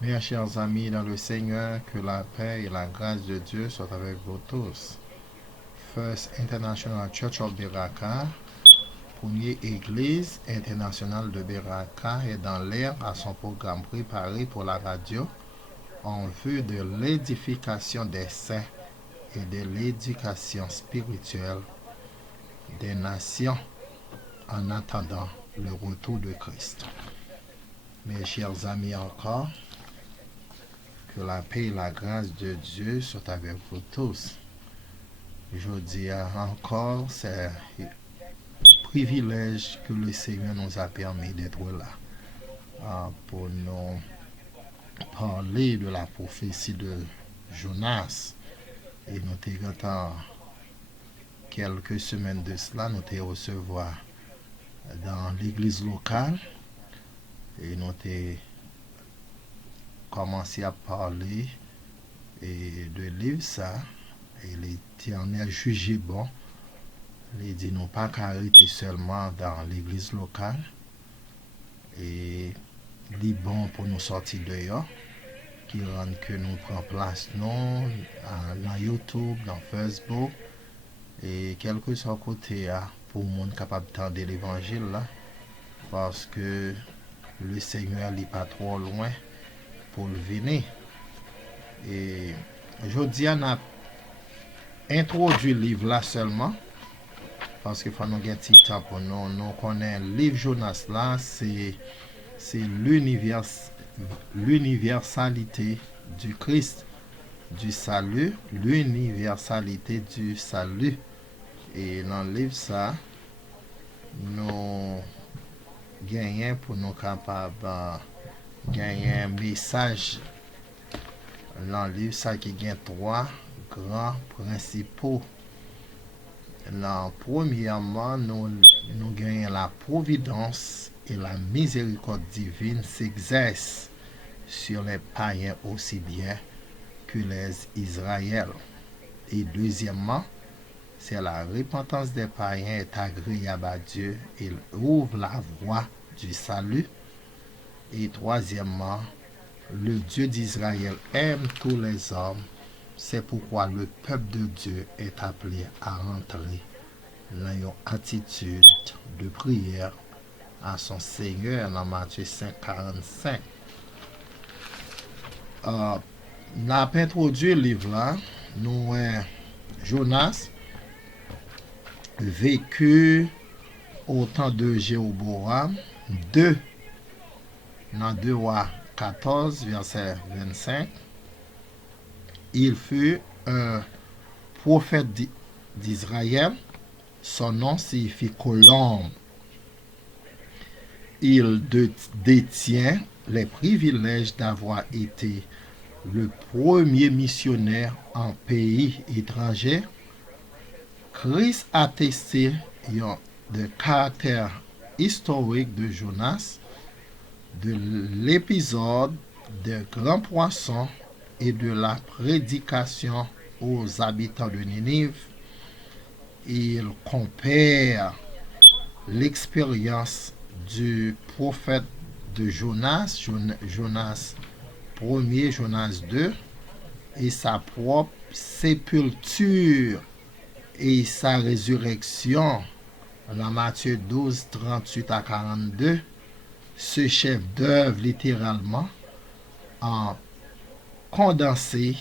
Mes chers amis dans le Seigneur, que la paix et la grâce de Dieu soient avec vous tous. First International Church of Beraka, première église internationale de Beraka, est dans l'air à son programme préparé pour la radio en vue de l'édification des saints et de l'éducation spirituelle des nations en attendant le retour de Christ. Mes chers amis encore, que la paix et la grâce de Dieu soient avec vous tous. Je dis encore, c'est un privilège que le Seigneur nous a permis d'être là pour nous parler de la prophétie de Jonas. Et nous avons quelques semaines de cela, nous avons recevoir dans l'église locale et nous avons commencé à parler de livre ça et l'Éternel jugé bon. Il dit nous pas qu'arrêter seulement dans l'église locale et il est bon pour nous sortir dehors qui rend que nous prenons place non dans YouTube, dans Facebook et quel que soit côté pour le monde capable d'entendre l'évangile là parce que le Seigneur n'est pas trop loin pour le venir. Et aujourd'hui, on a introduit le livre là seulement parce qu'il faut nous gagner un petit temps pour nous. Nous connaissons le livre Jonas là, c'est l'universalité du Christ, du salut, l'universalité du salut. Et dans le livre ça, nous gagnons pour nous capables gagner un message dans le livre ça qui gagne trois grands principaux. Premièrement, nous gagnons la providence et la miséricorde divine s'exerce sur les païens aussi bien que les Israéliens. Et deuxièmement, c'est la repentance des païens est agréable à Dieu. Il ouvre la voie du salut. Et troisièmement, le Dieu d'Israël aime tous les hommes. C'est pourquoi le peuple de Dieu est appelé à rentrer dans une attitude de prière à son Seigneur dans Matthieu 5, 45. Nous avons introduit le livre là. Nous Jonas vécu au temps de Jéroboam 2 dans 2 rois 14 verset 25. Il fut un prophète d'Israël. Son nom signifie colombe. Il détient les privilèges d'avoir été le premier missionnaire en pays étranger. Christ a attesté le caractère historique de Jonas, de l'épisode des grands poissons et de la prédication aux habitants de Ninive. Il compare l'expérience du prophète de Jonas, Jonas 1er, Jonas 2, et sa propre sépulture et sa résurrection dans Matthieu 12, 38 à 42. Ce chef d'œuvre littéralement en condensé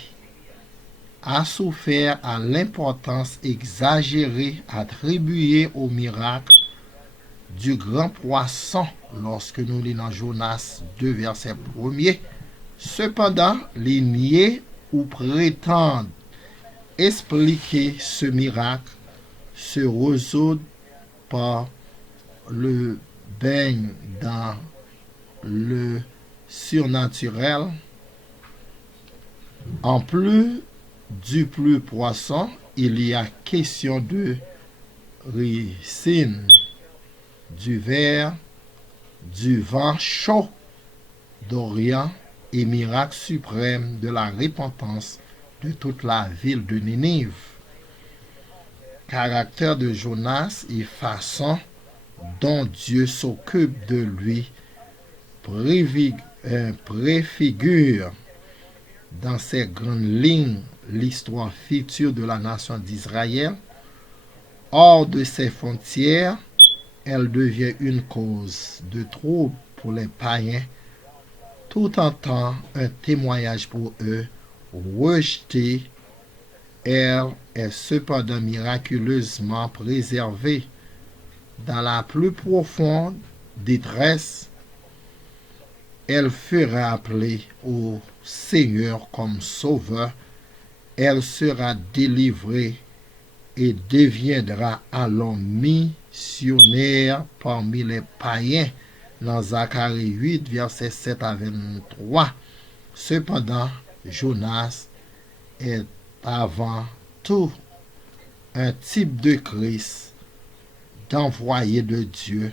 a souffert à l'importance exagérée attribuée au miracle du grand poisson lorsque nous lisons Jonas 2 verset 1er. Cependant, les nier ou prétendent expliquer ce miracle se résout par le baigne dans le surnaturel. En plus du plus poisson, il y a question de ricine, du verre, du vent chaud d'Orient et miracle suprême de la repentance de toute la ville de Ninive. Caractère de Jonas et façon dont Dieu s'occupe de lui préfigure dans ces grandes lignes l'histoire future de la nation d'Israël. Hors de ses frontières, elle devient une cause de trouble pour les païens, tout en tant un témoignage pour eux. Rejetée, elle est cependant miraculeusement préservée. Dans la plus profonde détresse, elle fera appeler au Seigneur comme sauveur. Elle sera délivrée et deviendra alors missionnaire parmi les païens. Dans Zacharie 8, versets 7 à 23. Cependant, Jonas est avant tout un type de Christ, d'envoyé de Dieu,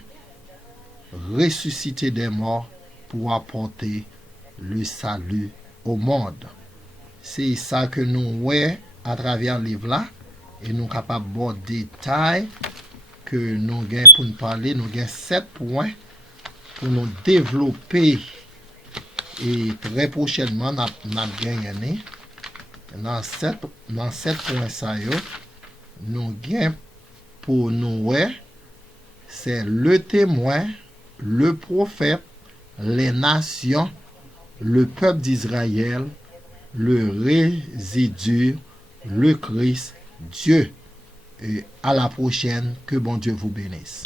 ressuscité des morts pour apporter le salut au monde. C'est ça que nous voyons à travers le livre là, et nous sommes capables de voir des détails que nous avons pour nous parler. Nous avons 7 points pour nous développer, et très prochainement nous avons gagné. Dans 7 points ça yo, nous avons pour nous c'est le témoin, le prophète, les nations, le peuple d'Israël, le résidu, le Christ, Dieu. Et à la prochaine, que bon Dieu vous bénisse.